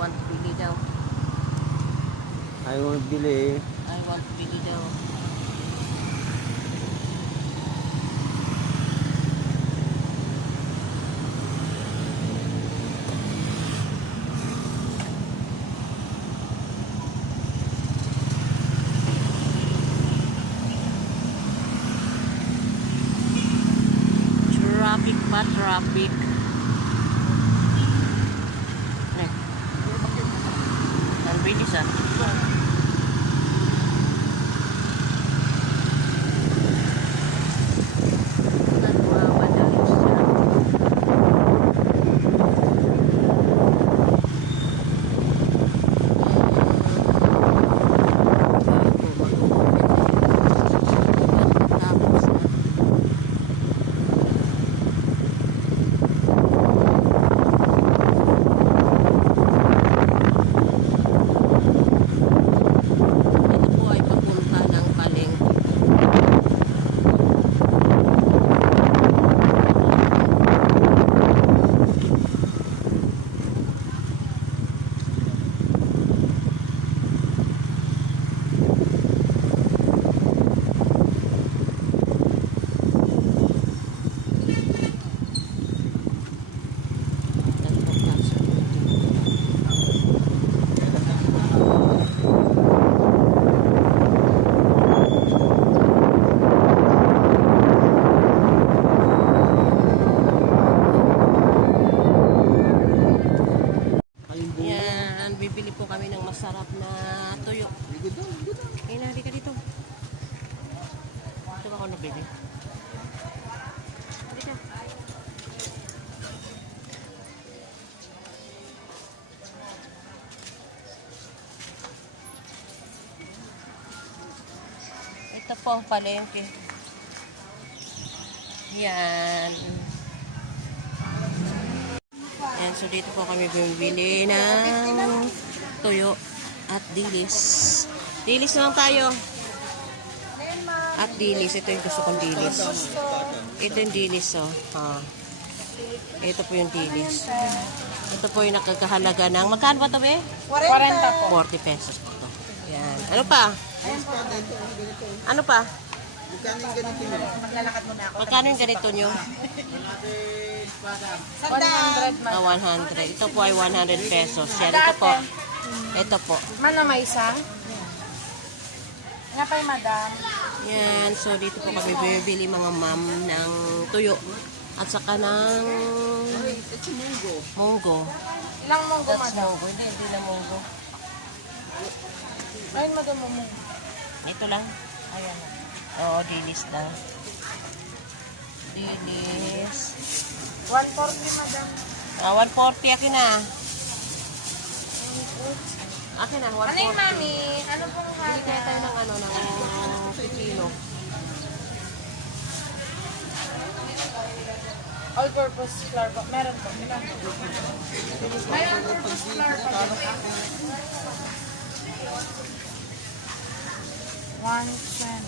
want to bili daw. Ayaw mo bili. I want bili daw. Traffic pa, traffic. Eh. Ang bilis ah. Nagmamadali siya. Tapos na. Ito po ay papunta ng palengke. Yan, bibili po kami ng masarap na tuyo. Eh, nari ka dito. Ito ba ako nabili? Halika. Ito po ang palengke. Yan. Yan, so dito po kami bumibili ng tuyo at dilis. Dilis na lang tayo. At dilis. Ito yung gusto kong dilis. Ito yung dilis, oh. Ha. Ito po yung dilis. Ito po yung nakakahalaga ng... Magkano ba ito, be? 40 po. 40 pesos po to. Yan. Ano pa? Ano pa? Maglalakad muna ako. Magkano yung ganito nyo? 100 man. Ah, 100. Ito po ay 100 pesos. Yan, ito po. Ito po. Mano may isa? Nga pa'y madam. Yan, so dito po kami bibili mga ma'am ng tuyo at saka ng munggo. Ilang monggo That's madam? munggo, hindi, hindi na munggo. Ayun madam mo mo. Ito lang. Ayan. Oo, dilis lang. Dilis. 140 madam. Ah, 140 akin na. Akin na, 140. Ano yung mami? Ano pong Bili kaya tayo ng ano, ng pipino. All-purpose flour po. Meron po? May all-purpose flour po. 120.